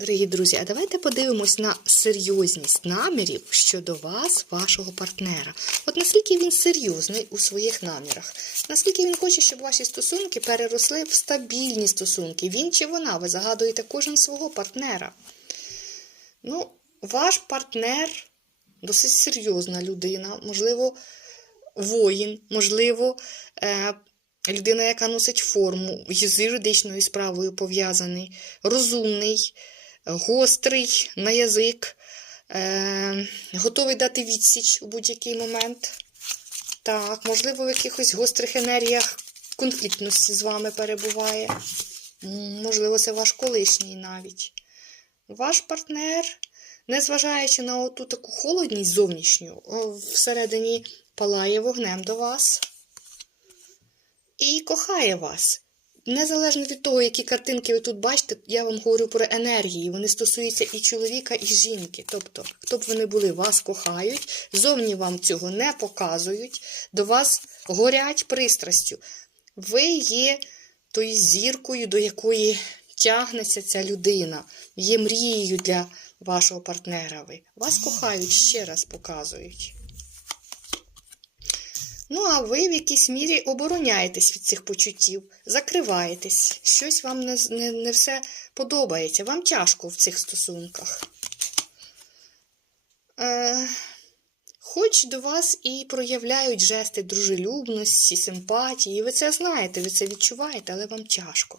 Дорогі друзі, а давайте подивимось на серйозність намірів щодо вас, вашого партнера. От наскільки він серйозний у своїх намірах, наскільки він хоче, щоб ваші стосунки переросли в стабільні стосунки. Він чи вона, ви загадуєте кожен свого партнера. Ну, ваш партнер досить серйозна людина, можливо, воїн, можливо, е, людина, яка носить форму, з юридичною справою пов'язаний, розумний, гострий на язик, е, готовий дати відсіч у будь-який момент. Так, можливо, в якихось гострих енергіях конфліктності з вами перебуває. Можливо, це ваш колишній навіть. Ваш партнер, незважаючи на оту таку холодність зовнішню, всередині палає вогнем до вас і кохає вас. Незалежно від того, які картинки ви тут бачите, я вам говорю про енергії. Вони стосуються і чоловіка, і жінки. Тобто, хто б вони були, вас кохають, зовні вам цього не показують, до вас горять пристрастю. Ви є тою зіркою, до якої тягнеться ця людина, є мрією для вашого партнера. Ви. Вас кохають, ще раз показують. Ну, а ви в якійсь мірі обороняєтесь від цих почуттів, закриваєтесь, щось вам не, не, не все подобається, вам тяжко в цих стосунках. Е, хоч до вас і проявляють жести дружелюбності, симпатії, ви це знаєте, ви це відчуваєте, але вам тяжко.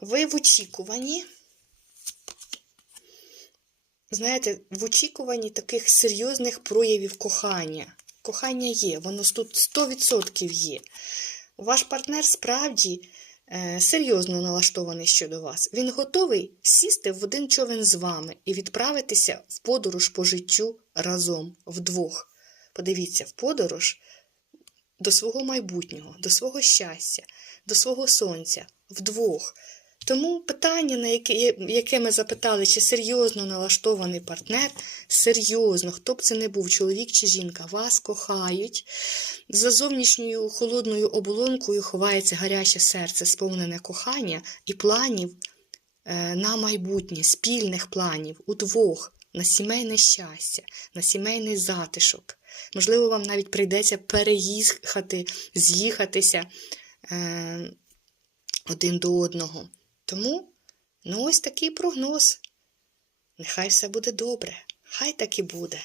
Ви в очікуванні. Знаєте, в очікуванні таких серйозних проявів кохання. Кохання є, воно тут 100% є. Ваш партнер справді е, серйозно налаштований щодо вас. Він готовий сісти в один човен з вами і відправитися в подорож по життю разом, вдвох. Подивіться, в подорож до свого майбутнього, до свого щастя, до свого сонця, вдвох. Тому питання, на яке, яке ми запитали, чи серйозно налаштований партнер, серйозно, хто б це не був, чоловік чи жінка, вас кохають. За зовнішньою холодною оболонкою ховається гаряче серце, сповнене кохання і планів е, на майбутнє, спільних планів, удвох, на сімейне щастя, на сімейний затишок. Можливо, вам навіть прийдеться переїхати, з'їхатися е, один до одного. Тому, ну ось такий прогноз. Нехай все буде добре, хай так і буде.